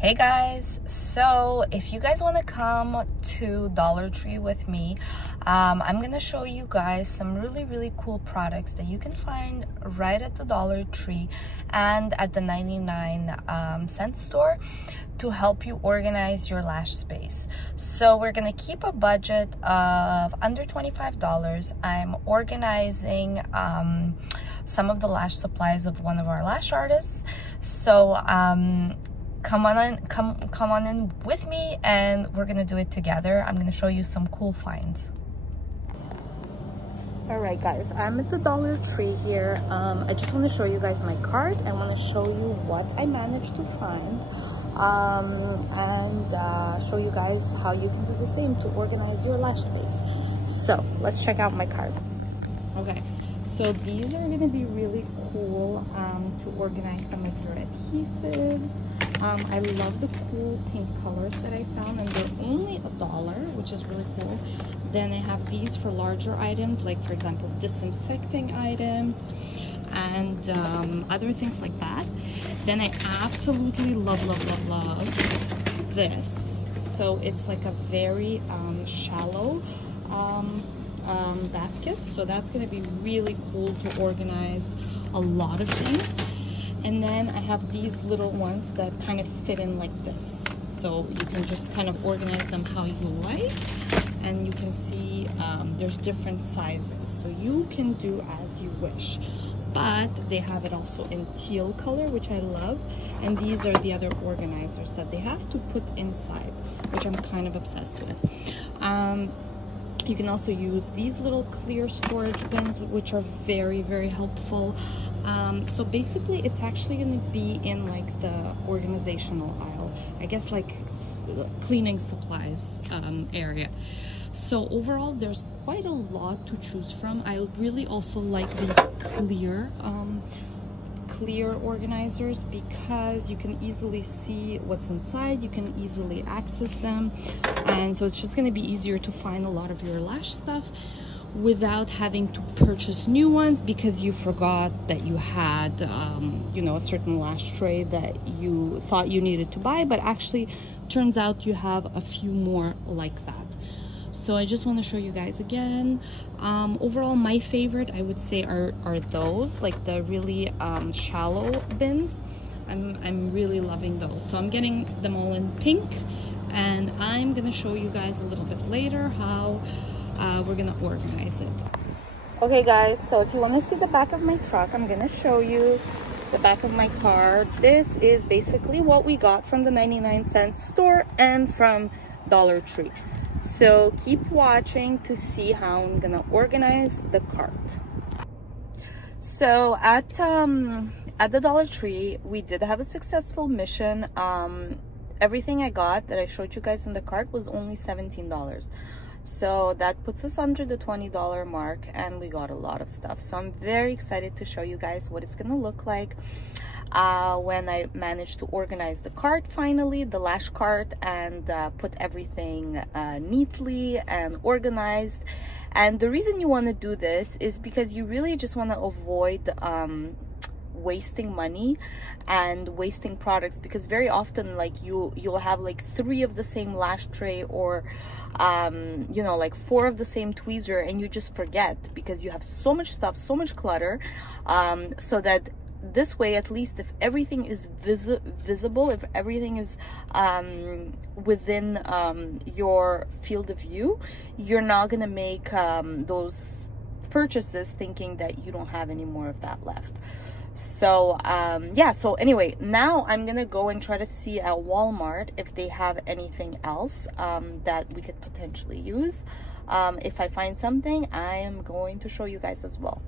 Hey guys, so if you guys want to come to Dollar Tree with me, I'm gonna show you guys some really cool products that you can find right at the Dollar Tree and at the 99-cent store to help you organize your lash space. So we're gonna keep a budget of under $25. I'm organizing some of the lash supplies of one of our lash artists. So come on in with me and we're gonna do it together. I'm gonna show you some cool finds. All right guys, I'm at the Dollar Tree here. I just want to show you guys my cart. I want to show you what I managed to find and show you guys how you can do the same to organize your lash space. So let's check out my cart. Okay, so these are going to be really cool to organize some of your adhesives. I love the cool pink colors that I found, and they're only $1, which is really cool. Then I have these for larger items, like for example disinfecting items and other things like that. Then I absolutely love this. So it's like a very shallow basket, so that's going to be really cool to organize a lot of things. And then I have these little ones that kind of fit in like this, so you can just kind of organize them how you like. And you can see there's different sizes, so you can do as you wish. But they have it also in teal color, which I love. And these are the other organizers that they have to put inside, which I'm kind of obsessed with. You can also use these little clear storage bins, which are very helpful. So basically it's actually going to be in like the organizational aisle, I guess, like cleaning supplies area. So overall there's quite a lot to choose from. I really also like these clear organizers because you can easily see what's inside, you can easily access them, and so it's just going to be easier to find a lot of your lash stuff without having to purchase new ones because you forgot that you had you know, a certain lash tray that you thought you needed to buy, but actually turns out you have a few more like that. So I just want to show you guys again. Overall, my favorite, I would say, are those, like the really shallow bins. I'm really loving those. So I'm getting them all in pink, and I'm gonna show you guys a little bit later how we're gonna organize it. Okay guys, so if you want to see the back of my truck, I'm gonna show you the back of my car. This is basically what we got from the 99-cent store and from Dollar Tree. So keep watching to see how I'm gonna organize the cart. So at the Dollar Tree, we did have a successful mission. Everything I got that I showed you guys in the cart was only $17. So that puts us under the $20 mark, and we got a lot of stuff. So I'm very excited to show you guys what it's gonna look like when I manage to organize the cart finally, the lash cart, and put everything neatly and organized. And the reason you want to do this is because you really just want to avoid wasting money and wasting products, because very often like you'll have like 3 of the same lash tray, or you know, like 4 of the same tweezer, and you just forget because you have so much stuff, so much clutter. So that this way, at least if everything is visible, if everything is within your field of view, you're not gonna make those purchases thinking that you don't have any more of that left. So yeah, so anyway, now I'm gonna go and try to see at Walmart if they have anything else that we could potentially use. If I find something, I am going to show you guys as well.